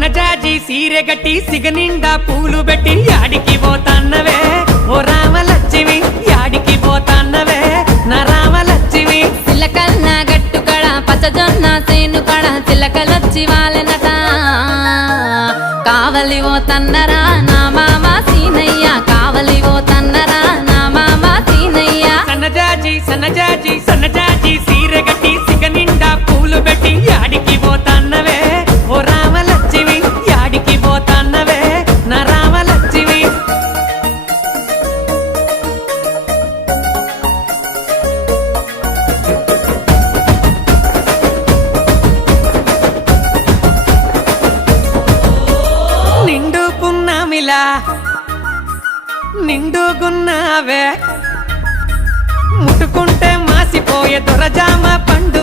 సన్నజాజి సీరె గట్టి సిగనిండా పూలు పెట్టి యాడికి పోతాన్నవే ఓ రామలక్ష్మి యాడికి పోతాన్నవే నా రామలక్ష్మి చిలకన్న గట్టు కడ పచ్చజొన్న సేను కడ చిలకలొచ్చి వాలెనట కావలి ఓ తన్నరా నా మామ సీనయ్య కావలి ఓ తన్నరా నా మామ సీనయ్య సన్నజాజి సన్నజాజి సన్నజాజి సీరె గట్టి సిగనిండా పూలు పెట్టి యాడికి పోతాన్నవే ఓ రామలక్ష్మి యాడికి పోతాన్నవే నా రామలక్ష్మి నిండు పున్నమిలా నిండుగున్నావే ముట్టుకుంటే మాసిపోయే దొరజామ పండు